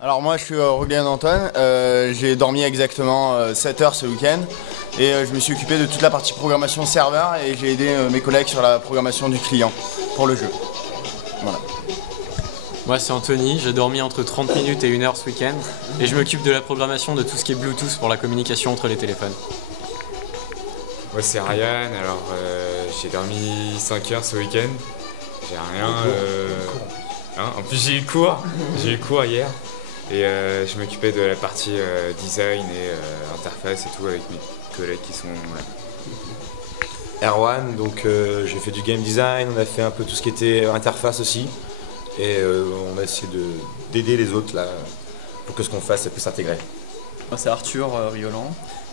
Alors moi je suis Roglian Anton, j'ai dormi exactement 7 heures ce week-end et je me suis occupé de toute la partie programmation serveur et j'ai aidé mes collègues sur la programmation du client pour le jeu. Voilà. Moi c'est Anthony, j'ai dormi entre 30 minutes et 1 heure ce week-end et je m'occupe de la programmation de tout ce qui est Bluetooth pour la communication entre les téléphones. Moi c'est Ryan, alors j'ai dormi 5 heures ce week-end, j'ai rien... En plus j'ai eu cours hier et je m'occupais de la partie design et interface et tout avec mes collègues qui sont là. Erwan, donc j'ai fait du game design, on a fait un peu tout ce qui était interface aussi et on a essayé d'aider les autres là pour que ce qu'on fasse ça puisse s'intégrer. Moi c'est Arthur Riolan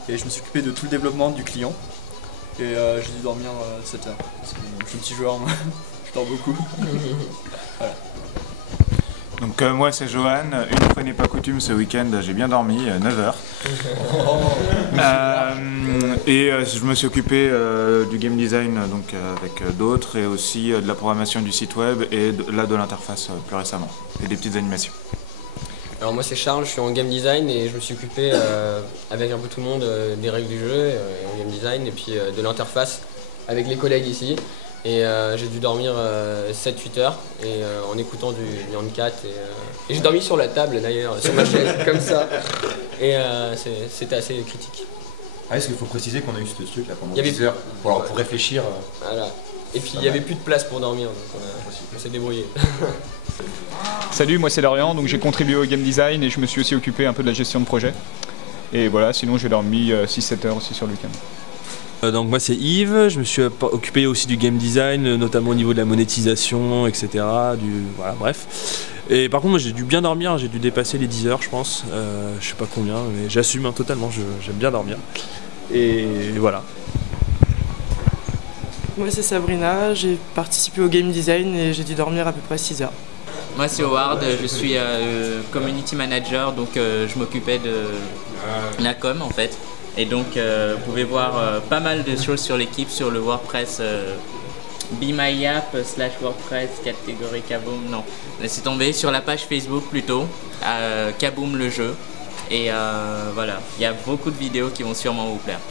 et je me suis occupé de tout le développement du client et j'ai dû dormir 7 heures. Parce que, je suis un petit joueur moi, je dors beaucoup. Voilà. Donc moi c'est Johan, une fois n'est pas coutume ce week-end j'ai bien dormi, 9 heures. Et je me suis occupé du game design donc, avec d'autres et aussi de la programmation du site web et de l'interface plus récemment et des petites animations. Alors moi c'est Charles, je suis en game design et je me suis occupé avec un peu tout le monde des règles du jeu en game design et puis de l'interface avec les collègues ici. Et j'ai dû dormir 7-8 heures et, en écoutant du Nyan Cat et j'ai dormi sur la table d'ailleurs, sur ma chaise comme ça et c'était assez critique. Ah, est-ce qu'il faut préciser qu'on a eu ce truc là pendant Il y avait 10 heures pour réfléchir Voilà. Et puis il n'y avait plus de place pour dormir donc on s'est débrouillé. Salut, moi c'est Lorient, donc j'ai contribué au game design et je me suis aussi occupé un peu de la gestion de projet. Et voilà, sinon j'ai dormi 6-7 heures aussi sur le week-end. Donc moi c'est Yves, je me suis occupé aussi du game design, notamment au niveau de la monétisation, etc. Voilà, bref. Et par contre moi j'ai dû bien dormir, j'ai dû dépasser les 10 heures je pense, je sais pas combien, mais j'assume totalement, j'aime bien dormir. Et voilà. Moi c'est Sabrina, j'ai participé au game design et j'ai dû dormir à peu près 6 heures. Moi c'est Howard, je suis community manager, donc je m'occupais de la com en fait. Et donc vous pouvez voir pas mal de choses sur l'équipe, sur le WordPress BeMyApp/WordPress catégorie Kaboom, non, laissez tomber, sur la page Facebook plutôt, Kaboom le jeu. Et voilà, il y a beaucoup de vidéos qui vont sûrement vous plaire.